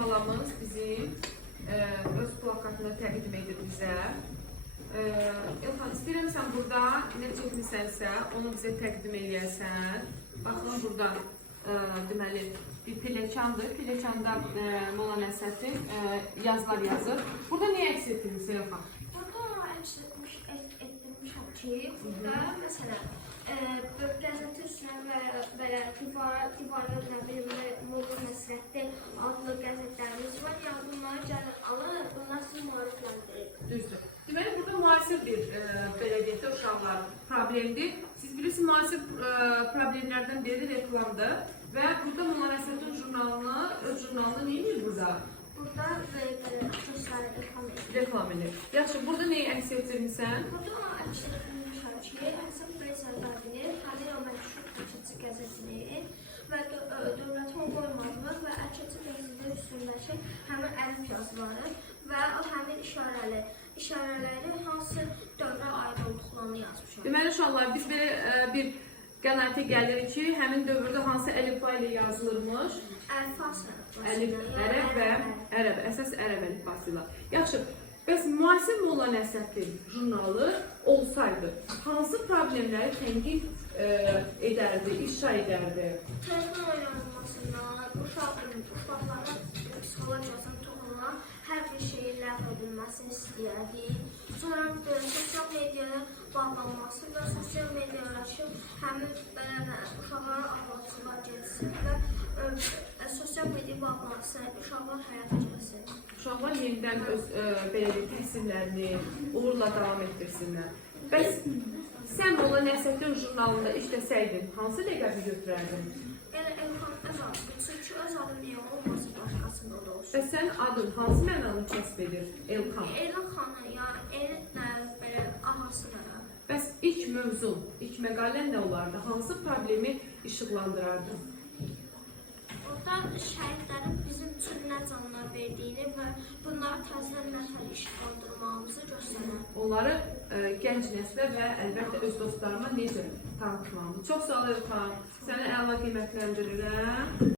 balamız bizim öz plakatını təqdim edir bizə. Elxan, istəyirəm sən burada nə çəkmisənsə, onu bizə təqdim eləyəsən. Baxın, burada deməli bir pilləkəndir. Pilləkəndə Molla Nəsrəddin yazılar yazır. Burada niyə əks etdirmişsən Elxan? Burada əks etdirmişəm ki, burada məsələn, qəzeti üstünə və divarda Molla Nəsrəddin adlı qəzetlərimiz var. Yəni bunları gəlin alın, bunlar sizi maarifləndirir. Düzdür. Deməli, burada müasir bir belə deyək də uşaqlar problemdir. Siz bilirsiniz, müasir problemlərdən biri reklamdır və burada Molla Nəsrəddin öz jurnalını nə edir burada? Burada sosial Reklam edir. Yaxşı, burada nəyi əks etdirmişsən? Burada əks etdirmişəm ki, Həsən bəy Sərdabinin həmin o məşhur Əkinçi qəzetini və dövlətin qoymadığı və Əkinçi qəzetinin üstündəki həmin ərəb yazıları və o həmin işarələri hansı dövrə aid olduqlarını yazmışam. Deməli, uşaqlar, biz belə bir qənaətə gəlirik ki, həmin dövrdə hansı əlifba ilə yazılırmış? Ərəb və ərəb, əsas ərəb əlifbası ilə. Yaxşı, bəs müasir Molla Nəsrəddin jurnalı olsaydı, hansı problemləri tənqid edərdi, işa edərdi? Telefon oynanılmasından, uşaqların psixologiyasını toxunan hər bir şeyi ləğv edilməsini istəyərdi. Sonra sosial mediaya bağlanması və sosial mediadakı həmin uşaqların ağlasılar getsin və sosial media bağlansın, uşaqlar həyata gəlsin. Uşaqlar yenidən öz belə təhsillərini uğurla davam etdirsinlər. Bəs sən Molla Nəsrəddin jurnalında işləsəydin, hansı ləqəbi götürərdin? Yəni Elxan öz adı, çünki öz adı niyə olmasın başqasında da olsun. Bəs sən adın hansı mənanı kəsb edir Elxan? Elxanı, yəni belə ağasına. Bəs ilk mövzun, ilk məqalən nə olardı? Hansı problemi işıqlandırardı? Orada şəhidlərin bizim üçün nə canlar verdiyini və bunları təzədən nəfər işıqlandırmağımızı göstərər. Onları gənc nəslə və əlbəttə öz dostlarıma necə tanıtmağımı. Çox sağ ol Elxan. Səni əla qiymətləndirirəm.